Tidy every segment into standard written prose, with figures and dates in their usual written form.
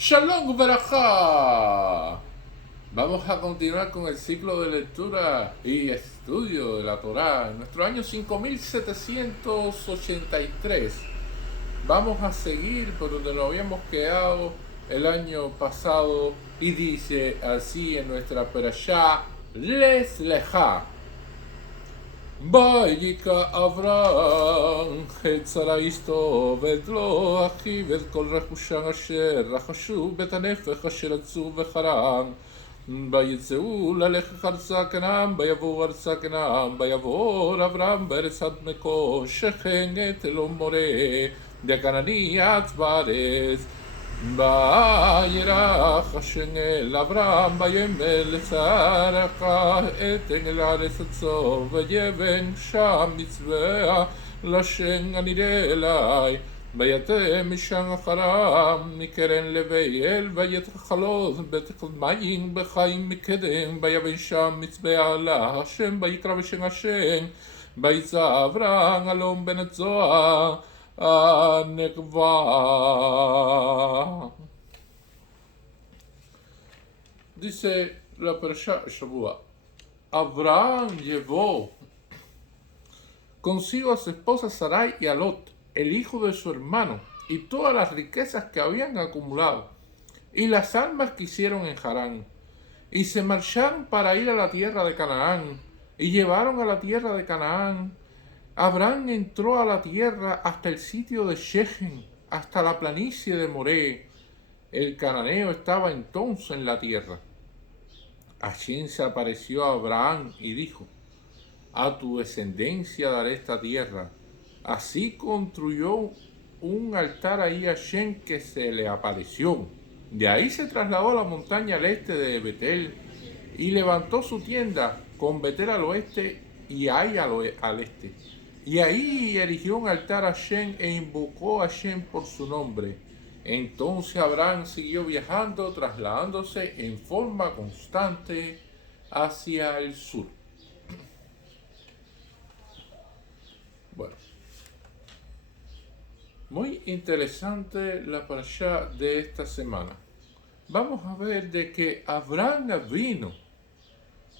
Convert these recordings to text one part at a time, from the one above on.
Shalom Barajá. Vamos a continuar con el ciclo de lectura y estudio de la Torá en nuestro año 5783. Vamos a seguir por donde nos habíamos quedado el año pasado y dice así en nuestra perashá Les Leja. ויקרא אברהם את שרה אשתו ואת לו אחיו ואת כל רכושם אשר רכשו בית הנפח אשר עצו בחרן ויצאו ללכת ארצה כנען ויבואו ארצה כנען ויעבור אברהם בארץ עדמקו שכן את אלו מורה דכנעניית בארץ וירח השם אל אברהם ויאמר לצערך אתן אל הארץ עצו ויבן שם מצבע לשם הנראה אלי ויתם משם אחריו מקרן לבייל ויתחלות בתחלמיים בחיים מקדם ויבן שם מצבע לה השם ויקרא בשם השם ויצא אברהם אלון בן הצועה Nekva. Dice la Perashá Shavua, Abraham llevó consigo a su esposa Sarai y a Lot, el hijo de su hermano, y todas las riquezas que habían acumulado, y las almas que hicieron en Harán, y se marcharon para ir a la tierra de Canaán, y llevaron a la tierra de Canaán. Abraham entró a la tierra hasta el sitio de Shechem, hasta la planicie de Moré. El cananeo estaba entonces en la tierra. Hashem se apareció a Abraham y dijo, a tu descendencia daré esta tierra. Así construyó un altar ahí a Hashem que se le apareció. De ahí se trasladó a la montaña al este de Betel y levantó su tienda con Betel al oeste y Ai al este. Y ahí erigió un altar a Hashem e invocó a Hashem por su nombre. Entonces Abraham siguió viajando, trasladándose en forma constante hacia el sur. Bueno, muy interesante la parashá de esta semana. Vamos a ver de que Abraham vino.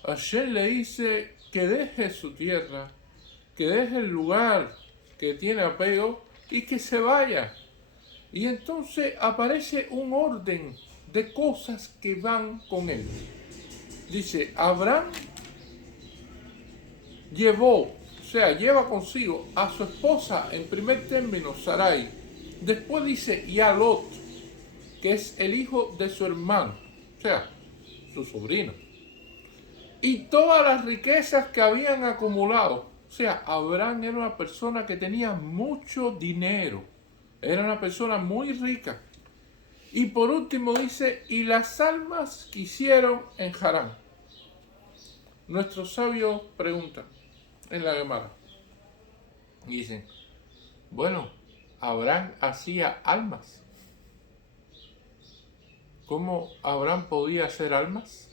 Hashem le dice que deje su tierra, que deje el lugar que tiene apego y que se vaya. Y entonces aparece un orden de cosas que van con él. Dice, Abraham lleva consigo a su esposa en primer término, Sarai. Después dice, y a Lot, que es el hijo de su hermano, o sea, su sobrino. Y todas las riquezas que habían acumulado. O sea, Abraham era una persona que tenía mucho dinero. Era una persona muy rica. Y por último dice, y las almas que hicieron en Harán. Nuestros sabios preguntan en la Gemara. Y dicen, bueno, Abraham hacía almas. ¿Cómo Abraham podía hacer almas?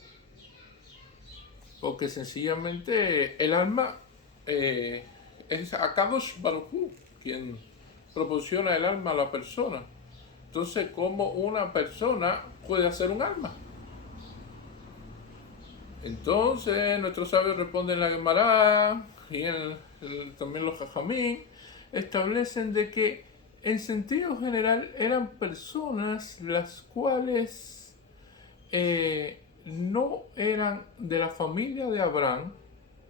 Porque sencillamente el alma es Akadosh Baruj Hu quien proporciona el alma a la persona. Entonces, ¿cómo una persona puede hacer un alma? Entonces, nuestros sabios responden en la Gemara y también los Jajamín establecen de que en sentido general eran personas las cuales no eran de la familia de Abraham,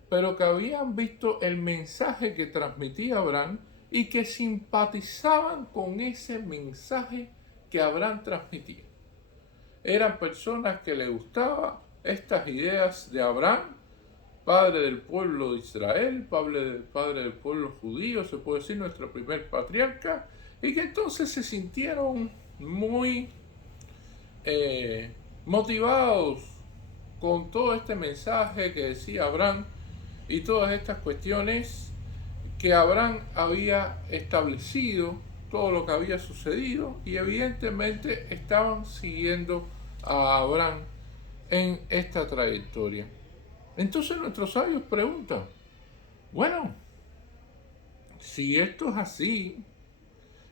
pero que habían visto el mensaje que transmitía Abraham y que simpatizaban con ese mensaje que Abraham transmitía. Eran personas que les gustaban estas ideas de Abraham, padre del pueblo de Israel, padre del pueblo judío, se puede decir nuestro primer patriarca, y que entonces se sintieron muy motivados con todo este mensaje que decía Abraham y todas estas cuestiones que Abraham había establecido, todo lo que había sucedido, y evidentemente estaban siguiendo a Abraham en esta trayectoria. Entonces nuestros sabios preguntan, bueno, si esto es así,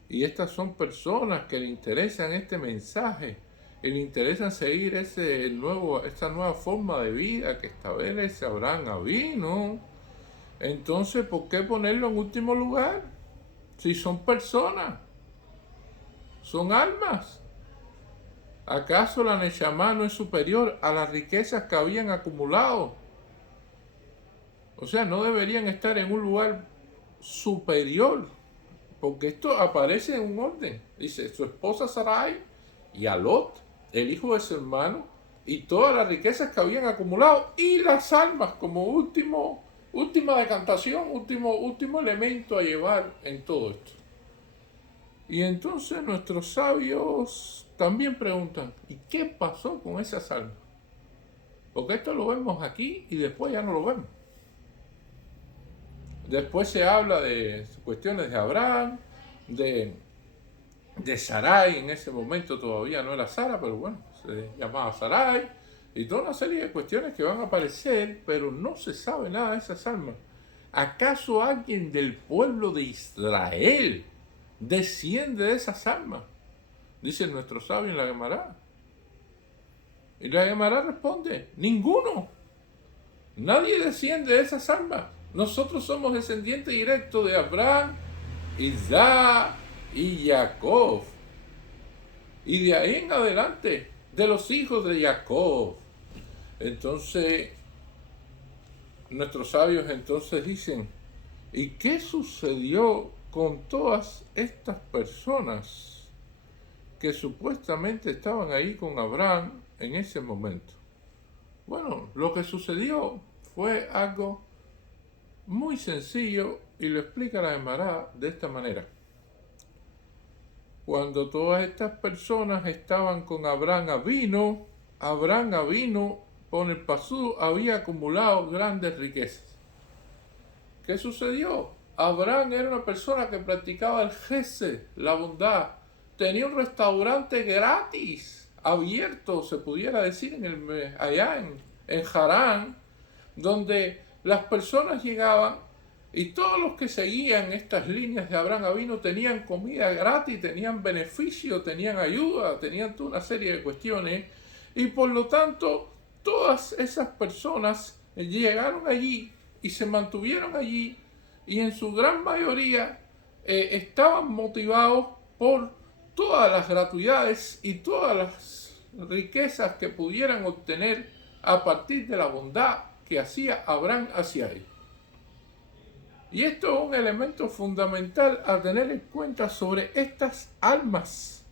y estas son personas que le interesan este mensaje, y le interesa seguir esta nueva forma de vida que establece Abraham Avinu, entonces ¿por qué ponerlo en último lugar? Si son personas, son almas. ¿Acaso la Neshama no es superior a las riquezas que habían acumulado? O sea, no deberían estar en un lugar superior, porque esto aparece en un orden. Dice, su esposa Sarai y a Lot, el hijo de su hermano, y todas las riquezas que habían acumulado, y las almas como última decantación, último elemento a llevar en todo esto. Y entonces nuestros sabios también preguntan, ¿y qué pasó con esas almas? Porque esto lo vemos aquí y después ya no lo vemos. Después se habla de cuestiones de Abraham, de Sarai, en ese momento todavía no era Sara, pero bueno, se llamaba Sarai, y toda una serie de cuestiones que van a aparecer, pero no se sabe nada de esas almas. ¿Acaso alguien del pueblo de Israel desciende de esas almas? Dice nuestro sabio en la Gemara. Y la Gemara responde, ninguno. Nadie desciende de esas almas. Nosotros somos descendientes directos de Abraham, Isaac y Jacob. Y de ahí en adelante, de los hijos de Jacob. Entonces, nuestros sabios entonces dicen, ¿y qué sucedió con todas estas personas que supuestamente estaban ahí con Abraham en ese momento? Bueno, lo que sucedió fue algo muy sencillo y lo explica la Gemara de esta manera. Cuando todas estas personas estaban con Abraham Avinu, por el pasú, había acumulado grandes riquezas. ¿Qué sucedió? Abraham era una persona que practicaba el gesed, la bondad. Tenía un restaurante gratis, abierto, se pudiera decir, allá en Harán, donde las personas llegaban y todos los que seguían estas líneas de Abraham Avinu tenían comida gratis, tenían beneficio, tenían ayuda, tenían toda una serie de cuestiones, y por lo tanto todas esas personas llegaron allí y se mantuvieron allí, y en su gran mayoría estaban motivados por todas las gratuidades y todas las riquezas que pudieran obtener a partir de la bondad que hacía Abraham hacia él. Y esto es un elemento fundamental a tener en cuenta sobre estas almas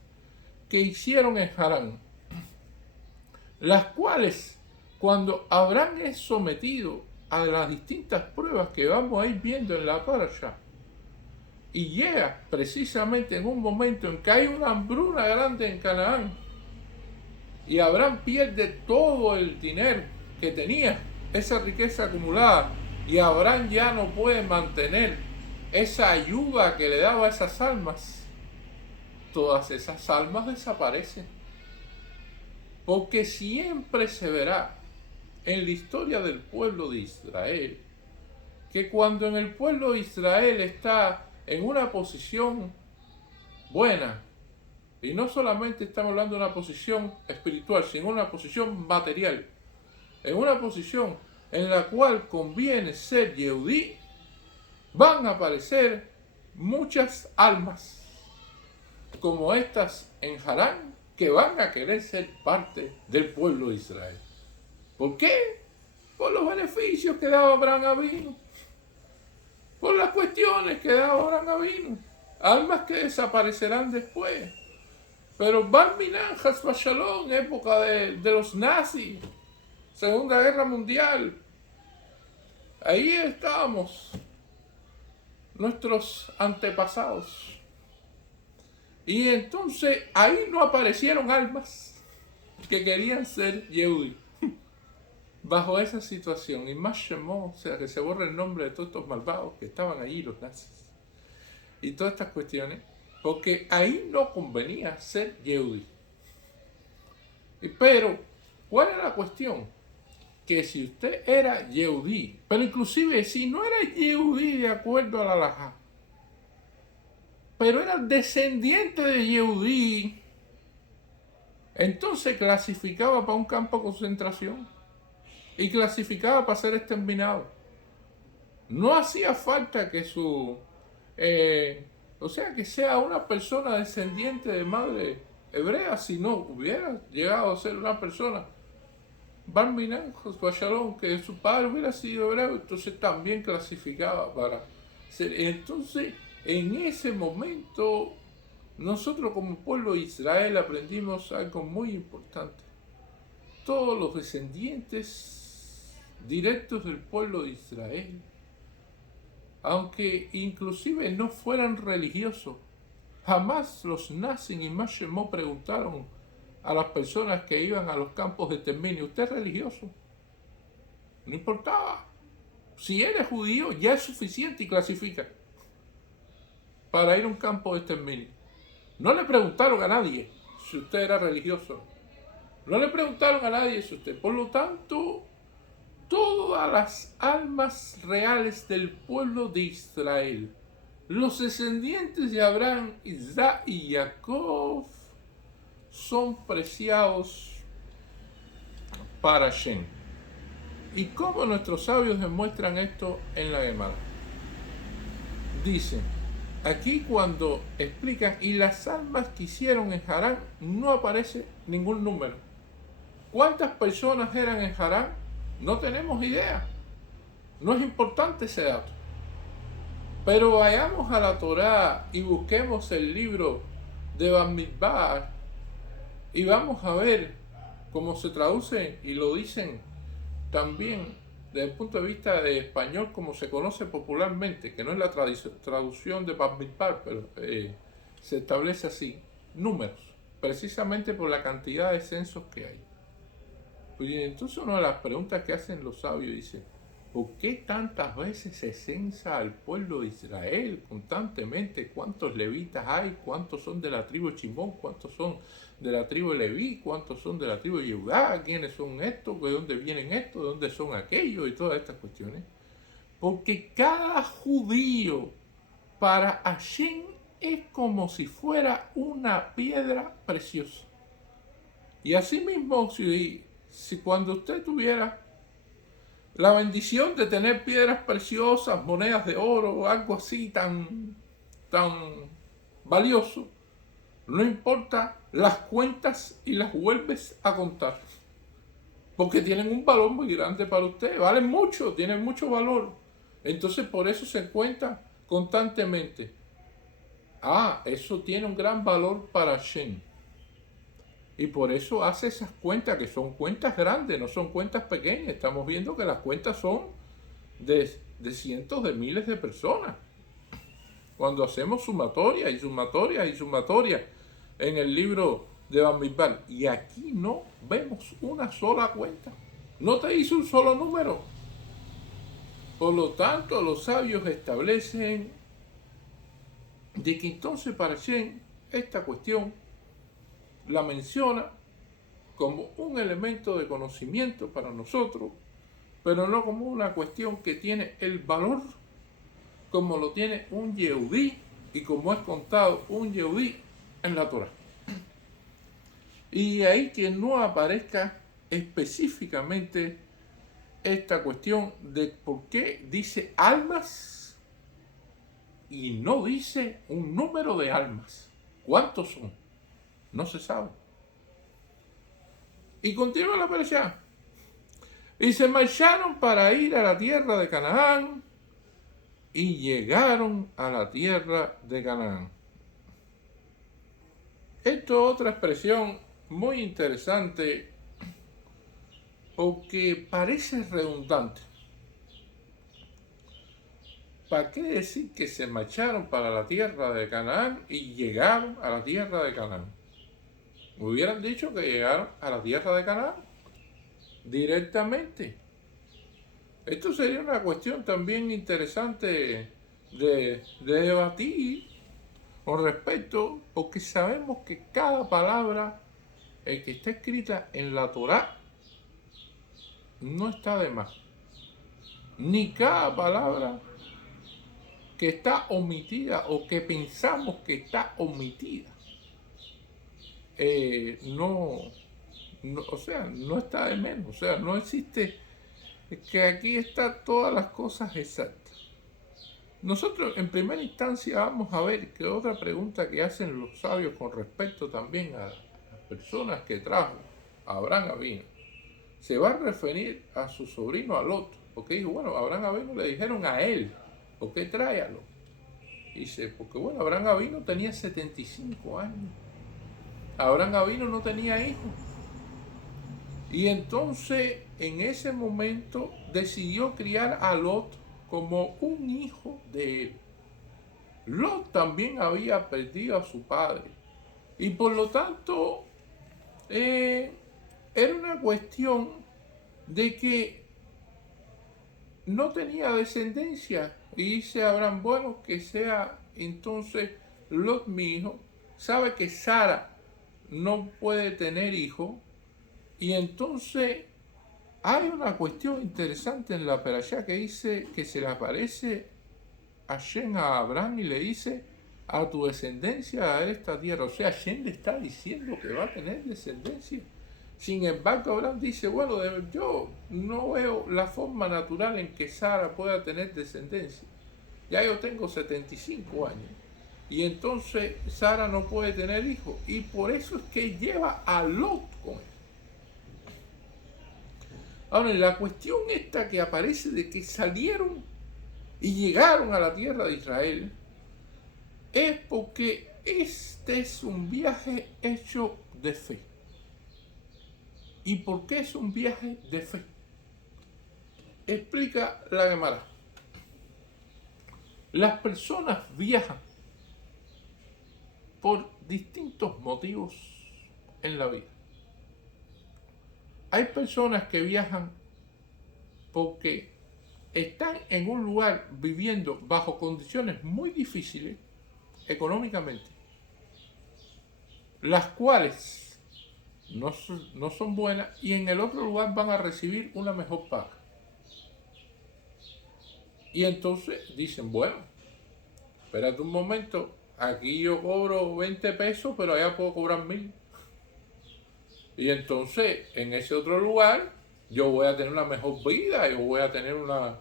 que hicieron en Harán, las cuales, cuando Abraham es sometido a las distintas pruebas que vamos a ir viendo en la parasha, y llega precisamente en un momento en que hay una hambruna grande en Canaán, y Abraham pierde todo el dinero que tenía, esa riqueza acumulada, y Abraham ya no puede mantener esa ayuda que le daba a esas almas. Todas esas almas desaparecen, porque siempre se verá en la historia del pueblo de Israel que cuando en el pueblo de Israel está en una posición buena, y no solamente estamos hablando de una posición espiritual, sino una posición material, en una posición en la cual conviene ser Yehudí, van a aparecer muchas almas como estas en Harán que van a querer ser parte del pueblo de Israel. ¿Por qué? Por los beneficios que daba Abraham Avinu, por las cuestiones que daba Abraham Avinu, almas que desaparecerán después. Pero Bar Minan, Haz Shalom, época de los nazis, Segunda Guerra Mundial, ahí estábamos, nuestros antepasados. Y entonces ahí no aparecieron almas que querían ser Yehudí. Bajo esa situación, y más Shemó, o sea, que se borra el nombre de todos estos malvados que estaban allí, los nazis, y todas estas cuestiones, porque ahí no convenía ser Yehudí. Pero, ¿cuál era la cuestión? Que si usted era Yehudí, pero inclusive si no era Yehudí de acuerdo a la halajá, pero era descendiente de Yehudí, Entonces clasificaba para un campo de concentración y clasificaba para ser exterminado. No hacía falta que que sea una persona descendiente de madre hebrea, si no hubiera llegado a ser una persona Bar Minan, Josué Shalom, que su padre hubiera sido hebreo, entonces también clasificaba para ser. Entonces, en ese momento, nosotros como pueblo de Israel aprendimos algo muy importante. Todos los descendientes directos del pueblo de Israel, aunque inclusive no fueran religiosos, jamás los nazis y Mashemó preguntaron a las personas que iban a los campos de exterminio: ¿usted es religioso? No importaba. Si eres judío, ya es suficiente y clasifica para ir a un campo de exterminio. No le preguntaron a nadie si usted era religioso. No le preguntaron a nadie si usted. Por lo tanto, todas las almas reales del pueblo de Israel, los descendientes de Abraham, Isaac y Jacob, son preciados para Hashem. ¿Y cómo nuestros sabios demuestran esto en la Gemara? Dicen, aquí cuando explican, y las almas que hicieron en Harán, no aparece ningún número. ¿Cuántas personas eran en Harán? No tenemos idea. No es importante ese dato. Pero vayamos a la Torá y busquemos el libro de Bamidbar y vamos a ver cómo se traduce y lo dicen también desde el punto de vista de español, como se conoce popularmente, que no es la traducción de Bamidbar, pero se establece así: números, precisamente por la cantidad de censos que hay. Y entonces una de las preguntas que hacen los sabios dice: ¿por qué tantas veces se censa al pueblo de Israel constantemente? ¿Cuántos levitas hay? ¿Cuántos son de la tribu de Shimón? ¿Cuántos son de la tribu de Leví? ¿Cuántos son de la tribu de Judá? ¿Quiénes son estos? ¿De dónde vienen estos? ¿De dónde son aquellos? Y todas estas cuestiones. Porque cada judío para Hashem es como si fuera una piedra preciosa. Y así mismo, si cuando usted tuviera la bendición de tener piedras preciosas, monedas de oro o algo así tan valioso, no importa, las cuentas y las vuelves a contar, porque tienen un valor muy grande para usted, valen mucho, tienen mucho valor. Entonces por eso se cuentan constantemente. Eso tiene un gran valor para Hashem. Y por eso hace esas cuentas, que son cuentas grandes, no son cuentas pequeñas. Estamos viendo que las cuentas son de cientos de miles de personas. Cuando hacemos sumatoria y sumatoria y sumatoria en el libro de Bamidbar. Y aquí no vemos una sola cuenta. No te dice un solo número. Por lo tanto, los sabios establecen de que entonces para Hashem esta cuestión la menciona como un elemento de conocimiento para nosotros, pero no como una cuestión que tiene el valor como lo tiene un Yehudí y como es contado un Yehudí en la Torá. Y ahí que no aparezca específicamente esta cuestión de por qué dice almas y no dice un número de almas. ¿Cuántos son? No se sabe. Y continúa la perashá. Y se marcharon para ir a la tierra de Canaán y llegaron a la tierra de Canaán. Esto es otra expresión muy interesante porque parece redundante. ¿Para qué decir que se marcharon para la tierra de Canaán y llegaron a la tierra de Canaán? Hubieran dicho que llegaron a la tierra de Canaán directamente. Esto sería una cuestión también interesante de debatir con respecto, porque sabemos que cada palabra que está escrita en la Torá no está de más. Ni cada palabra que está omitida o que pensamos que está omitida o sea, no está de menos, o sea, no existe, es que aquí están todas las cosas exactas. Nosotros en primera instancia vamos a ver que otra pregunta que hacen los sabios con respecto también a las personas que trajo Abraham Avino, se va a referir a su sobrino a Lot, porque dijo, bueno, Abraham Avino le dijeron a él, ¿por qué tráelo? Dice, porque bueno, Abraham Avino tenía 75 años, Abraham Avino no tenía hijos, y entonces en ese momento decidió criar a Lot como un hijo de él. Lot también había perdido a su padre y por lo tanto era una cuestión de que no tenía descendencia y dice Abraham, bueno, que sea entonces Lot mi hijo. Sabe que Sara no puede tener hijo y entonces hay una cuestión interesante en la perashá que dice que se le aparece Hashem a Abraham y le dice a tu descendencia a esta tierra. O sea, Hashem le está diciendo que va a tener descendencia. Sin embargo, Abraham dice, bueno, yo no veo la forma natural en que Sara pueda tener descendencia. Ya yo tengo 75 años. Y entonces Sara no puede tener hijos. Y por eso es que lleva a Lot con él. Ahora, la cuestión esta que aparece de que salieron y llegaron a la tierra de Israel es porque este es un viaje hecho de fe. ¿Y por qué es un viaje de fe? Explica la Gemara. Las personas viajan por distintos motivos en la vida. Hay personas que viajan porque están en un lugar viviendo bajo condiciones muy difíciles económicamente, las cuales no son buenas y en el otro lugar van a recibir una mejor paga. Y entonces dicen, bueno, espérate un momento, aquí yo cobro 20 pesos, pero allá puedo cobrar 1000. Y entonces, en ese otro lugar, yo voy a tener una mejor vida, yo voy a tener me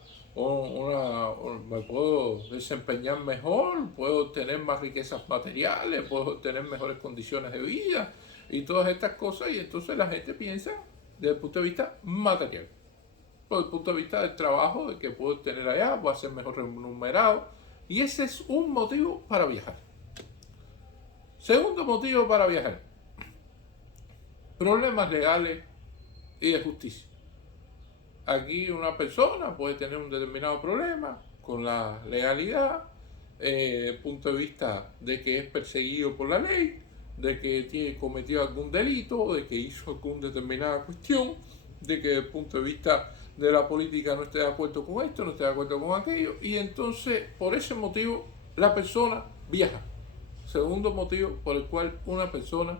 puedo desempeñar mejor, puedo tener más riquezas materiales, puedo tener mejores condiciones de vida y todas estas cosas. Y entonces la gente piensa desde el punto de vista material, desde el punto de vista del trabajo, de que puedo tener allá, voy a ser mejor remunerado. Y ese es un motivo para viajar. Segundo motivo para viajar: problemas legales y de justicia. Aquí una persona puede tener un determinado problema con la legalidad, desde el punto de vista de que es perseguido por la ley, de que cometió algún delito, de que hizo alguna determinada cuestión, de que desde el punto de vista de la política no esté de acuerdo con esto, no esté de acuerdo con aquello, y entonces por ese motivo la persona viaja. Segundo motivo por el cual una persona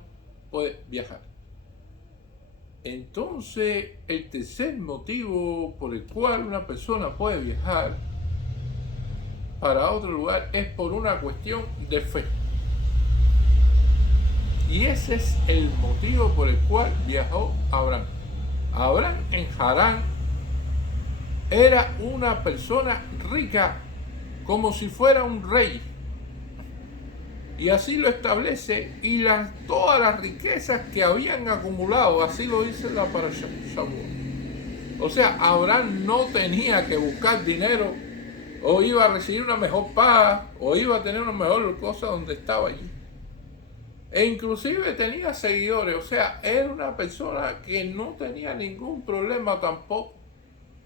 puede viajar. Entonces, el tercer motivo por el cual una persona puede viajar para otro lugar es por una cuestión de fe. Y ese es el motivo por el cual viajó Abraham. Abraham en Harán era una persona rica, como si fuera un rey. Y así lo establece, y todas las riquezas que habían acumulado, así lo dice la Parashá Shavuot. O sea, Abraham no tenía que buscar dinero, o iba a recibir una mejor paga, o iba a tener una mejor cosa donde estaba allí. E inclusive tenía seguidores, o sea, era una persona que no tenía ningún problema tampoco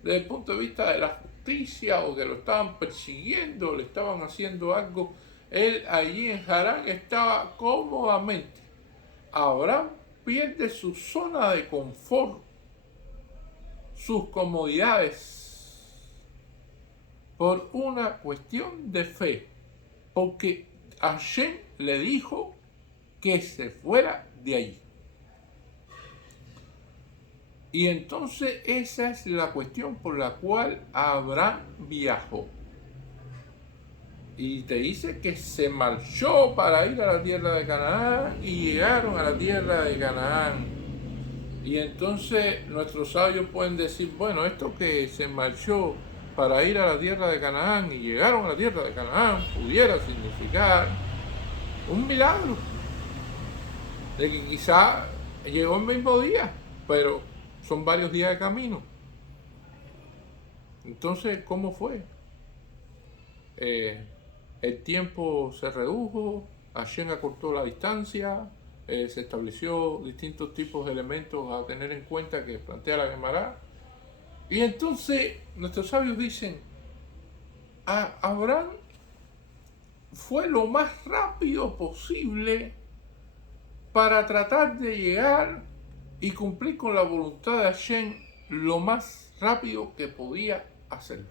desde el punto de vista de la justicia, o que lo estaban persiguiendo, le estaban haciendo algo. Él allí en Harán estaba cómodamente. Abraham pierde su zona de confort, sus comodidades, por una cuestión de fe, porque Hashem le dijo que se fuera de allí. Y entonces esa es la cuestión por la cual Abraham viajó. Y te dice que se marchó para ir a la tierra de Canaán y llegaron a la tierra de Canaán. Y entonces nuestros sabios pueden decir, bueno, esto que se marchó para ir a la tierra de Canaán y llegaron a la tierra de Canaán pudiera significar un milagro, de que quizá llegó el mismo día, pero son varios días de camino. Entonces, ¿cómo fue? El tiempo se redujo, Hashem acortó la distancia, se estableció distintos tipos de elementos a tener en cuenta que plantea la Gemara. Y entonces nuestros sabios dicen, Abraham fue lo más rápido posible para tratar de llegar y cumplir con la voluntad de Hashem lo más rápido que podía hacerlo.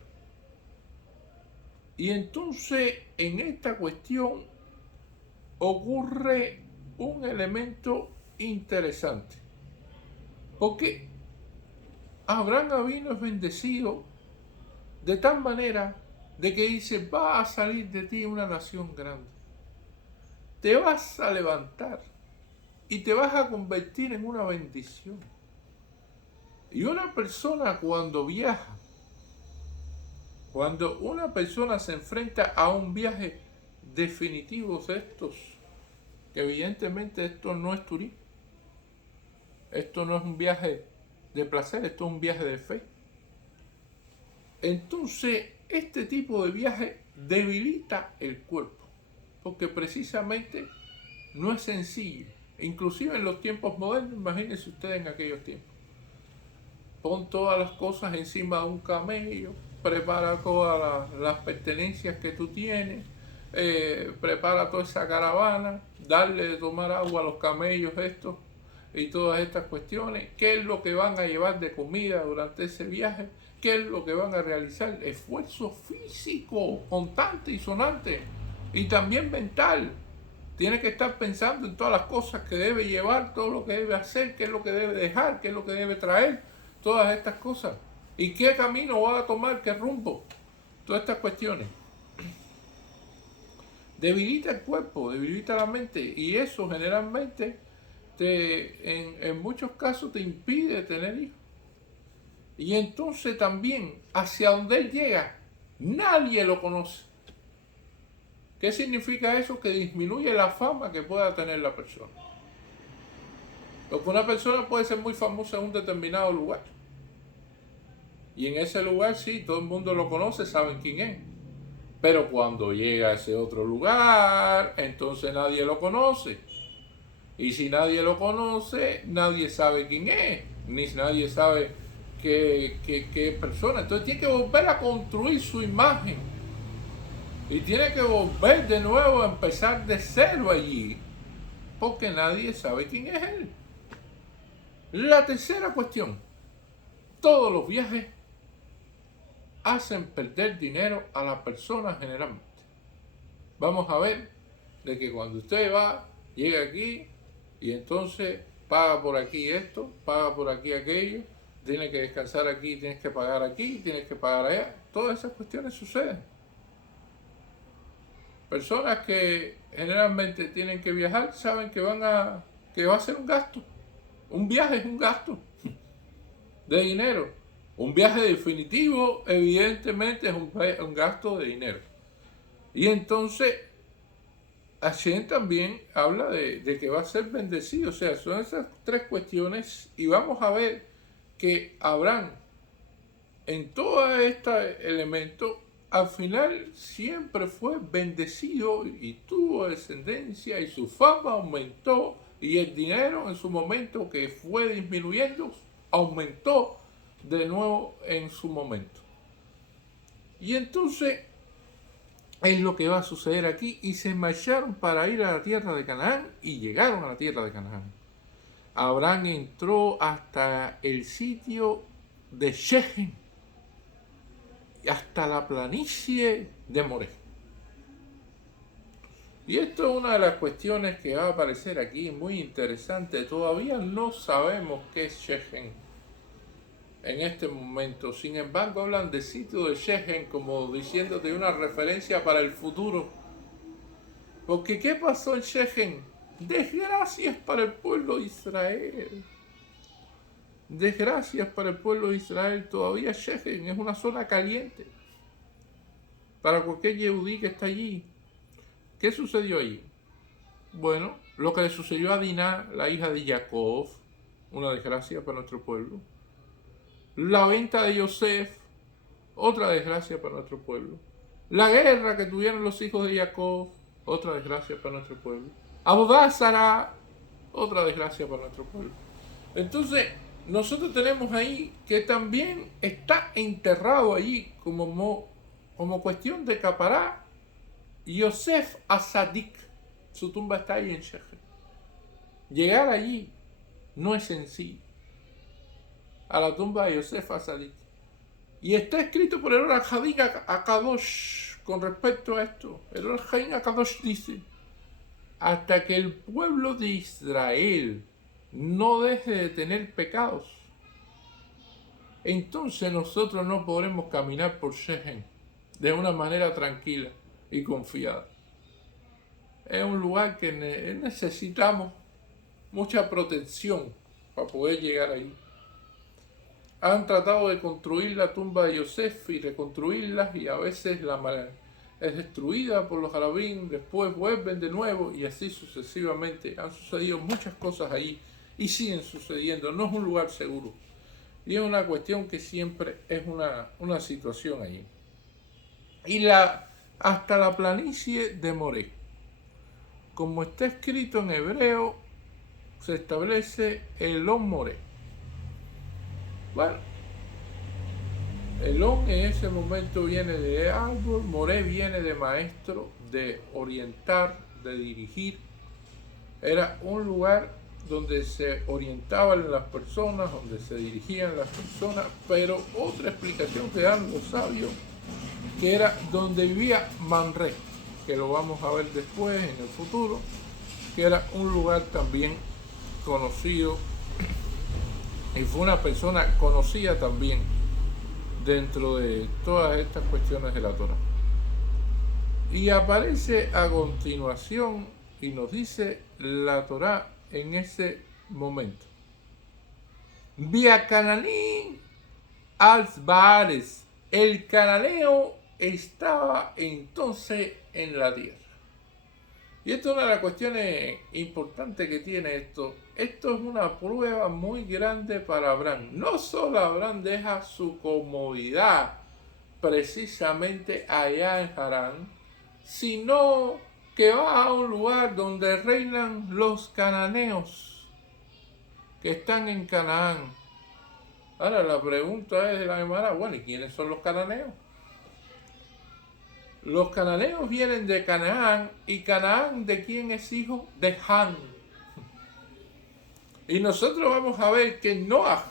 Y entonces en esta cuestión ocurre un elemento interesante, porque Abraham Avino es bendecido de tal manera de que dice, va a salir de ti una nación grande, te vas a levantar y te vas a convertir en una bendición. Y una persona cuando viaja, cuando una persona se enfrenta a un viaje definitivo de estos, que evidentemente esto no es turismo, esto no es un viaje de placer, esto es un viaje de fe. Entonces, este tipo de viaje debilita el cuerpo, porque precisamente no es sencillo. Inclusive en los tiempos modernos, imagínense ustedes en aquellos tiempos. Pon todas las cosas encima de un camello, prepara todas las pertenencias que tú tienes, prepara toda esa caravana, darle de tomar agua a los camellos estos y todas estas cuestiones, qué es lo que van a llevar de comida durante ese viaje, qué es lo que van a realizar, esfuerzo físico constante y sonante y también mental. Tiene que estar pensando en todas las cosas que debe llevar, todo lo que debe hacer, qué es lo que debe dejar, qué es lo que debe traer, todas estas cosas. ¿Y qué camino va a tomar, qué rumbo? Todas estas cuestiones. Debilita el cuerpo, debilita la mente, y eso generalmente en muchos casos te impide tener hijos. Y entonces también hacia donde él llega, nadie lo conoce. ¿Qué significa eso? Que disminuye la fama que pueda tener la persona. Porque una persona puede ser muy famosa en un determinado lugar. Y en ese lugar sí, todo el mundo lo conoce, saben quién es. Pero cuando llega a ese otro lugar, entonces nadie lo conoce. Y si nadie lo conoce, nadie sabe quién es. Ni nadie sabe qué persona. Entonces tiene que volver a construir su imagen. Y tiene que volver de nuevo a empezar de cero allí, porque nadie sabe quién es él. La tercera cuestión, todos los viajes hacen perder dinero a la persona generalmente. Vamos a ver de que cuando usted va, llega aquí y entonces paga por aquí esto, paga por aquí aquello, tiene que descansar aquí, tienes que pagar aquí, tienes que pagar allá. Todas esas cuestiones suceden. Personas que generalmente tienen que viajar saben que va a ser un gasto. Un viaje es un gasto de dinero. Un viaje definitivo evidentemente es un gasto de dinero. Y entonces Hashem también habla de que va a ser bendecido. O sea, son esas tres cuestiones y vamos a ver que Abraham en todo este elemento al final siempre fue bendecido y tuvo descendencia y su fama aumentó y el dinero en su momento que fue disminuyendo aumentó de nuevo en su momento. Y entonces es lo que va a suceder aquí y se marcharon para ir a la tierra de Canaán y llegaron a la tierra de Canaán. Abraham entró hasta el sitio de Shechem, hasta la planicie de Moré. Y esto es una de las cuestiones que va a aparecer aquí, muy interesante. Todavía no sabemos qué es Shechem. en este momento. Sin embargo, hablan de sitio de Shechem como diciendo de una referencia para el futuro. Porque ¿qué pasó en Shechem? Desgracias para el pueblo de Israel. Desgracias para el pueblo de Israel. Todavía Shechem es una zona caliente para cualquier yehudí que está allí. ¿Qué sucedió allí? Bueno, lo que le sucedió a Diná, la hija de Jacob, una desgracia para nuestro pueblo. La venta de Yosef, otra desgracia para nuestro pueblo. La guerra que tuvieron los hijos de Jacob, otra desgracia para nuestro pueblo. Abodázara, otra desgracia para nuestro pueblo. Entonces, nosotros tenemos ahí que también está enterrado allí como cuestión de Capará, Yosef Asadik. Su tumba está ahí en Shechem. Llegar allí no es sencillo. A la tumba de Yosef Asadik. Y está escrito por el Or HaChaim HaKadosh con respecto a esto. El Or HaChaim HaKadosh dice: hasta que el pueblo de Israel no deje de tener pecados, entonces nosotros no podremos caminar por Shechem de una manera tranquila y confiada. Es un lugar que necesitamos mucha protección para poder llegar ahí. Han tratado de construir la tumba de Yosef y reconstruirla, y a veces es destruida por los jarabín, después vuelven de nuevo y así sucesivamente. Han sucedido muchas cosas ahí y siguen sucediendo. No es un lugar seguro y es una cuestión que siempre es una situación ahí. Y hasta la planicie de Moré, como está escrito en hebreo, se establece Elón Moré. Bueno, Elón en ese momento viene de árbol, Moré viene de maestro, de orientar, de dirigir. Era un lugar donde se orientaban las personas, donde se dirigían las personas, pero otra explicación que dan los sabios, que era donde vivía Manré, que lo vamos a ver después en el futuro, que era un lugar también conocido y fue una persona conocida también dentro de todas estas cuestiones de la Torah. Y aparece a continuación y nos dice la Torah en ese momento: Via Cananí Alzbares. El cananeo estaba entonces en la tierra. Y esto es una de las cuestiones importantes que tiene esto. Esto es una prueba muy grande para Abraham. No solo Abraham deja su comodidad precisamente allá en Harán, sino que va a un lugar donde reinan los cananeos que están en Canaán. Ahora la pregunta es de la Gemara, bueno, ¿y quiénes son los cananeos? Los cananeos vienen de Canaán, y Canaán, ¿de quién es hijo? De Han. Y nosotros vamos a ver que Noah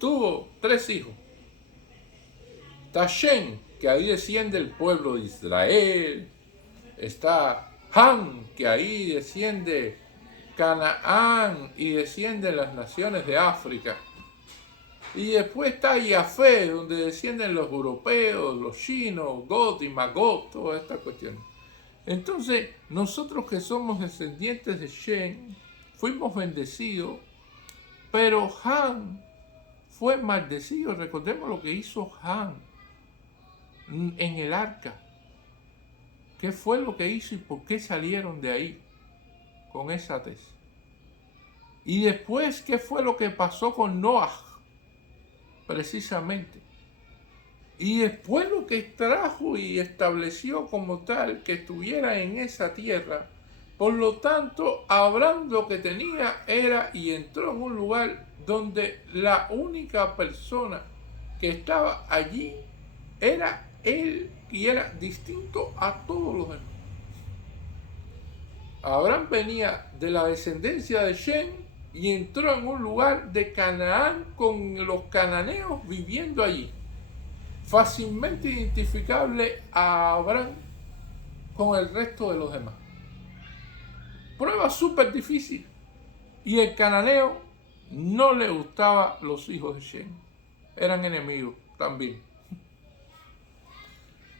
tuvo 3 hijos. Está Shem, que ahí desciende el pueblo de Israel. Está Han, que ahí desciende Canaán y descienden las naciones de África. Y después está Yafé, donde descienden los europeos, los chinos, Gog y Magog, todas estas cuestiones. Entonces, nosotros que somos descendientes de Shem, fuimos bendecidos, pero Ham fue maldecido. Recordemos lo que hizo Ham en el arca. ¿Qué fue lo que hizo y por qué salieron de ahí con esa tesis? Y después, ¿qué fue lo que pasó con Noah? Precisamente. Y después lo que trajo y estableció como tal que estuviera en esa tierra. Por lo tanto, Abraham lo que tenía era, y entró en un lugar donde la única persona que estaba allí era él, y era distinto a todos los demás. Abraham venía de la descendencia de Shem y entró en un lugar de Canaán con los cananeos viviendo allí. Fácilmente identificable a Abraham con el resto de los demás. Prueba súper difícil. Y el cananeo no le gustaban los hijos de Shem. Eran enemigos también.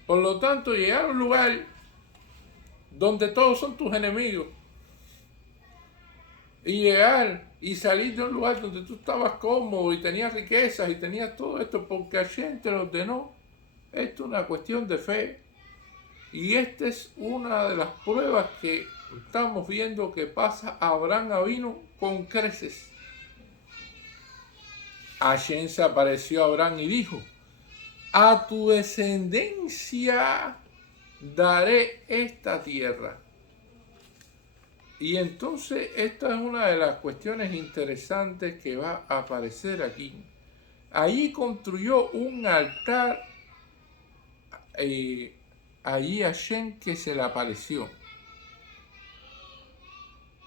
Por lo tanto, llegar a un lugar donde todos son tus enemigos y llegar y salir de un lugar donde tú estabas cómodo y tenías riquezas y tenías todo esto porque Hashem te lo ordenó, esto es una cuestión de fe. Y esta es una de las pruebas que estamos viendo que pasa a Abraham Avinu con creces. Hashem se apareció a Abraham y dijo: a tu descendencia daré esta tierra. Y entonces esta es una de las cuestiones interesantes que va a aparecer aquí. Allí construyó un altar, allí Hashem que se le apareció.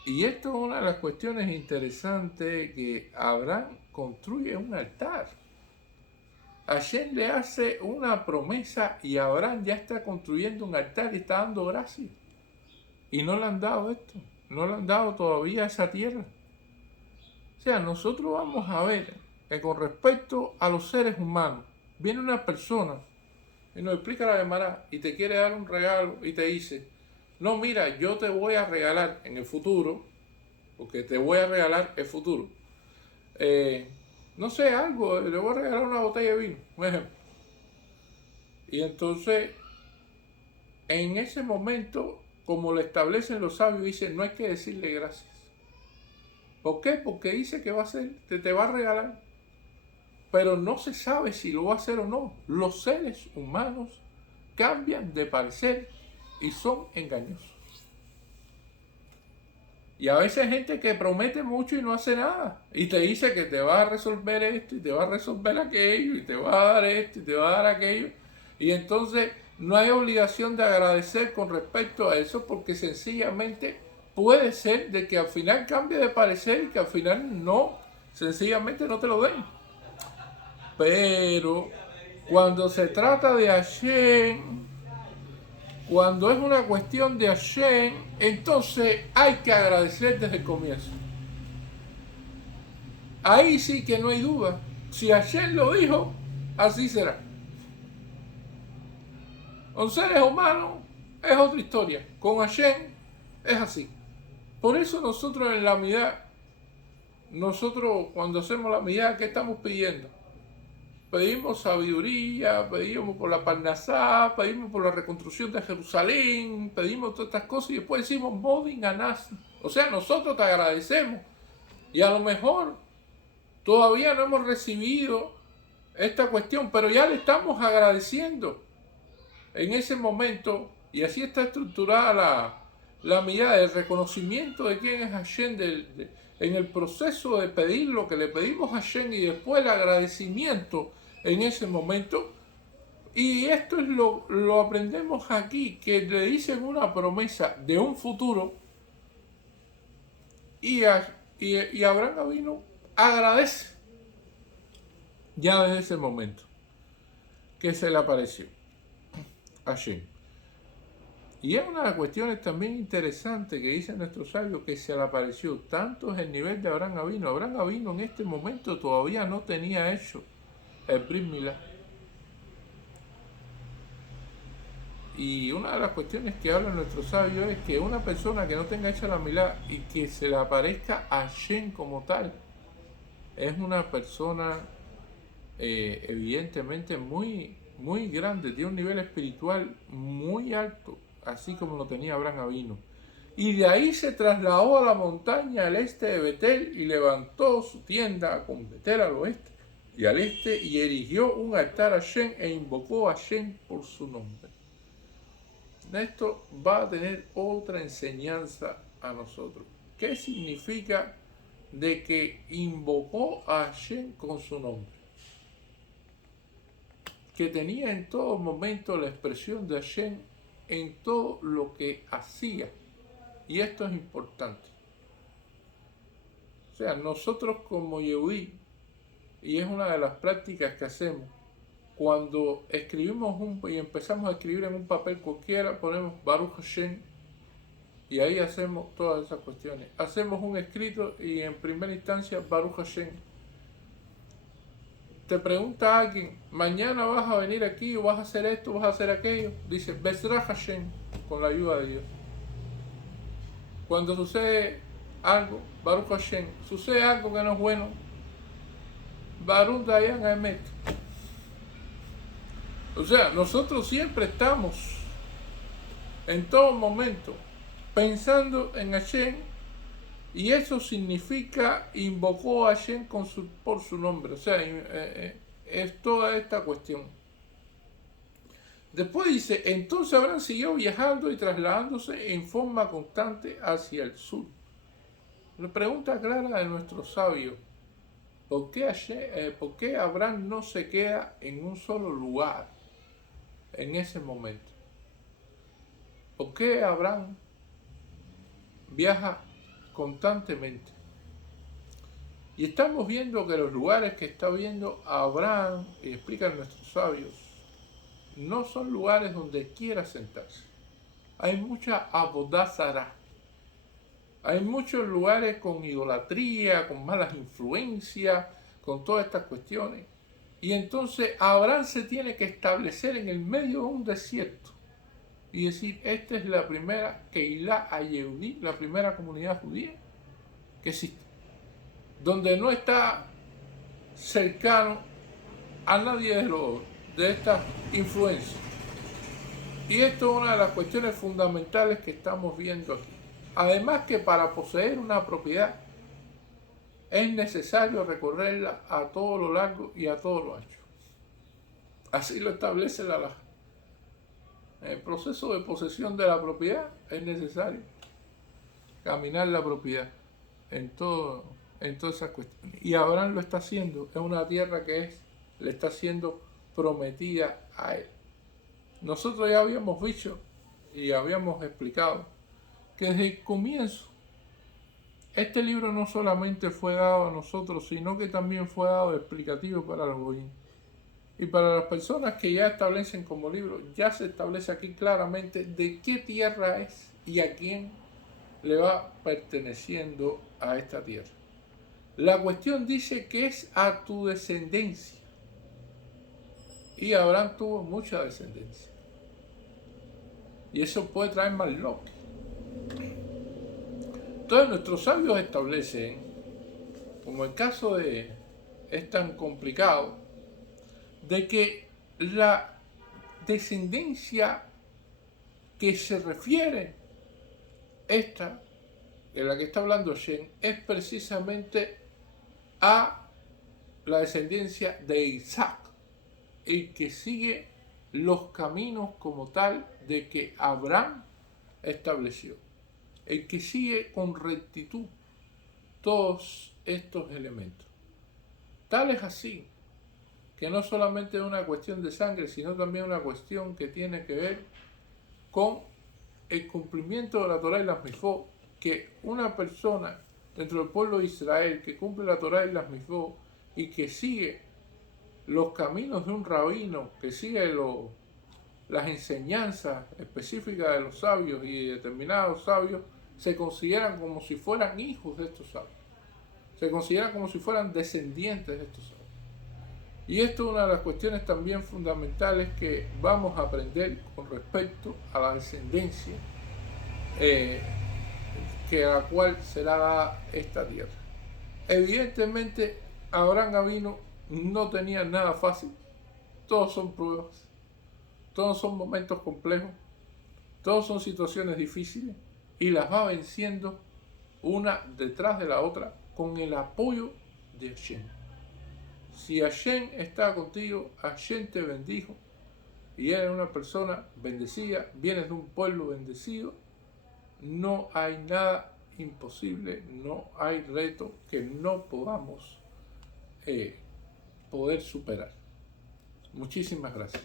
Y esto es una de las cuestiones interesantes, que Abraham construye un altar. Hashem le hace una promesa y Abraham ya está construyendo un altar y está dando gracias. Y no le han dado esto, no le han dado todavía esa tierra. O sea, nosotros vamos a ver que con respecto a los seres humanos, viene una persona y nos explica la Gemara y te quiere dar un regalo y te dice: no, mira, yo te voy a regalar en el futuro, porque te voy a regalar el futuro, no sé, algo, le voy a regalar una botella de vino, por ejemplo. Y entonces, en ese momento, como lo establecen los sabios, dicen: no hay que decirle gracias. ¿Por qué? Porque dice que va a hacer, te va a regalar. Pero no se sabe si lo va a hacer o no. Los seres humanos cambian de parecer y son engañosos. Y a veces hay gente que promete mucho y no hace nada. Y te dice que te va a resolver esto y te va a resolver aquello y te va a dar esto y te va a dar aquello. Y entonces no hay obligación de agradecer con respecto a eso, porque sencillamente puede ser de que al final cambie de parecer y que al final no, sencillamente no te lo den. Pero cuando se trata de Hashem, cuando es una cuestión de Hashem, entonces hay que agradecer desde el comienzo. Ahí sí que no hay duda. Si Hashem lo dijo, así será. Con seres humanos es otra historia. Con Hashem es así. Por eso nosotros en la Amidá, nosotros cuando hacemos la Amidá, ¿qué estamos pidiendo? Pedimos sabiduría, pedimos por la Parnasá, pedimos por la reconstrucción de Jerusalén, pedimos todas estas cosas y después decimos Modin Anás. O sea, nosotros te agradecemos. Y a lo mejor todavía no hemos recibido esta cuestión, pero ya le estamos agradeciendo en ese momento. Y así está estructurada la mirada del reconocimiento de quién es Hashem, en el proceso de pedir lo que le pedimos a Hashem y después el agradecimiento en ese momento. Y esto es lo aprendemos aquí, que le dicen una promesa de un futuro y Abraham Avinu agradece ya desde ese momento que se le apareció a Hashem. Y es una de las cuestiones también interesantes que dicen nuestros sabios, que se le apareció. Tanto es el nivel de Abraham Avinu. Abraham Avinu en este momento todavía no tenía hecho el Brit Milá. Y una de las cuestiones que hablan nuestros sabios es que una persona que no tenga hecha la Milá y que se le aparezca a Hashem como tal, es una persona evidentemente muy, muy grande, tiene un nivel espiritual muy alto, así como lo tenía Abraham Avinu. Y de ahí se trasladó a la montaña al este de Betel y levantó su tienda con Betel al oeste y al este y erigió un altar a Hashem e invocó a Hashem por su nombre. Esto va a tener otra enseñanza a nosotros. ¿Qué significa de que invocó a Hashem con su nombre? Que tenía en todo momento la expresión de Hashem en todo lo que hacía. Y esto es importante. O sea, nosotros como Yehudí, y es una de las prácticas que hacemos, cuando escribimos y empezamos a escribir en un papel cualquiera, ponemos Baruch Hashem, Y ahí hacemos todas esas cuestiones. Hacemos un escrito y en primera instancia, Baruch Hashem. Te pregunta alguien, mañana vas a venir aquí o vas a hacer esto, vas a hacer aquello. Dice, Bezrat Hashem, con la ayuda de Dios. Cuando sucede algo, Baruch Hashem, sucede algo que no es bueno, Baruch Dayan Emet. O sea, nosotros siempre estamos, en todo momento, pensando en Hashem, y eso significa invocó a Hashem por su nombre. O sea, es toda esta cuestión. Después dice, entonces Abraham siguió viajando y trasladándose en forma constante hacia el sur. La pregunta clara de nuestro sabio, ¿por qué Abraham no se queda en un solo lugar en ese momento? ¿Por qué Abraham viaja constantemente? Y estamos viendo que los lugares que está viendo Abraham, y explican nuestros sabios, no son lugares donde quiera sentarse. Hay mucha abodá zará. Hay muchos lugares con idolatría, con malas influencias, con todas estas cuestiones. Y entonces Abraham se tiene que establecer en el medio de un desierto y decir, esta es la primera Keilah Yehudí, la primera comunidad judía que existe, donde no está cercano a nadie de estas influencias. Y esto es una de las cuestiones fundamentales que estamos viendo aquí. Además que para poseer una propiedad es necesario recorrerla a todo lo largo y a todo lo ancho. Así lo establece la halajá. En el proceso de posesión de la propiedad es necesario caminar la propiedad en todas esas cuestiones. Y Abraham lo está haciendo. Es una tierra que le está siendo prometida a él. Nosotros ya habíamos dicho y habíamos explicado que desde el comienzo este libro no solamente fue dado a nosotros, sino que también fue dado explicativo para los goyim. Y para las personas que ya establecen como libro, ya se establece aquí claramente de qué tierra es y a quién le va perteneciendo a esta tierra. La cuestión dice que es a tu descendencia. Y Abraham tuvo mucha descendencia. Y eso puede traer mal loco. Entonces nuestros sabios establecen, como el caso es tan complicado, de que la descendencia que se refiere, esta, de la que está hablando Shem, es precisamente a la descendencia de Isaac, el que sigue los caminos como tal de que Abraham estableció, el que sigue con rectitud todos estos elementos. Tal es así que no solamente es una cuestión de sangre, sino también una cuestión que tiene que ver con el cumplimiento de la Torá y las Mitzvot, que una persona dentro del pueblo de Israel que cumple la Torá y las Mitzvot y que sigue los caminos de un rabino, que sigue las enseñanzas específicas de los sabios y de determinados sabios, se consideran como si fueran hijos de estos sabios. Se consideran como si fueran descendientes de estos sabios. Y esto es una de las cuestiones también fundamentales que vamos a aprender con respecto a la descendencia que a la cual será dada esta tierra. Evidentemente, Abraham Avino no tenía nada fácil. Todos son pruebas, todos son momentos complejos, todos son situaciones difíciles y las va venciendo una detrás de la otra con el apoyo de Hashem. Si Hashem está contigo, Hashem te bendijo y eres una persona bendecida, vienes de un pueblo bendecido, no hay nada imposible, no hay reto que no podamos poder superar. Muchísimas gracias.